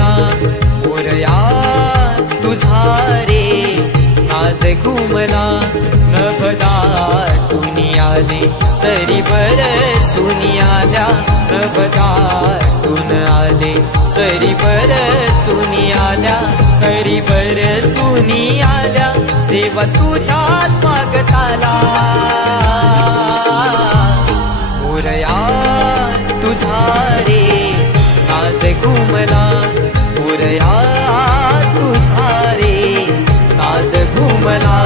घुमला मोरया तुझा रे नाद घुमला नभदाटून आले सरी बरसून आल्या नभदाटून आले सरी बरसून आल्या सरी बरसून आल्या देवा तुझ्या स्वागताला मोरया तुझा रे नाद घुमला मोरया तुझा रे नाद घुमला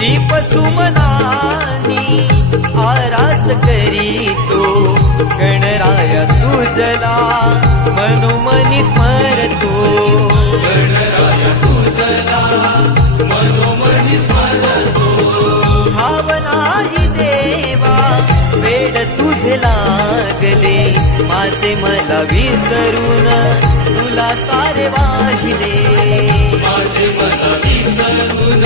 दीप सुमनानी आरास करीतो गणराया तुझला मनोमनी स्मरतो गणराया तुझला मनोमनी स्मरतो भावनाही देवा वेड तुझे लागले माझे मला विसरून तुला सारे वाहिले माझे मला विसरून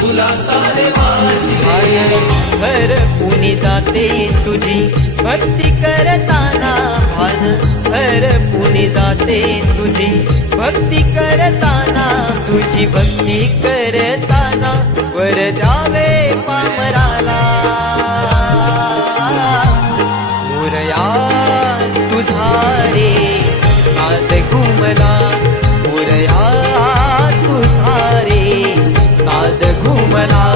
तुला सारे वाहिले घर पुनी जाते तुझी भक्ती करताना भान घर पुनी जाते तुझी भक्ती करताना तुझी भक्ती करताना वर द्यावे पामराला मोरया तुझा रे नाद घुमला मोरया तुझा रे नाद घुमला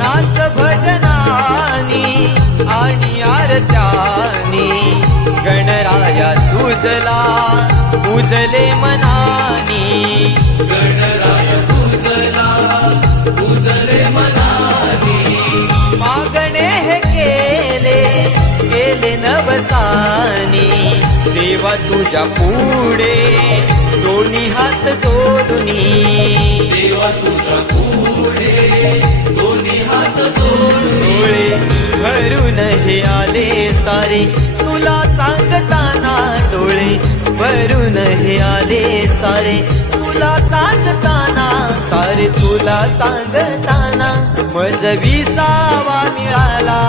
नाच भजनानी आणि आरत्यानी गणराया तुझला पूजले मनानी गणराया तुझला पूजले मनानी मागणे हे केले नवसानी देवा तुझ्या पुढे दोन्ही हात जोडूनी देवा तुझ्या पुढे दोन्ही हात जोडूनी भरून हे आले सारे तुला सांगताना डोळे भरून हे आले सारे तुला सांगताना सारे तुला सांगताना मज विसावा मिळाला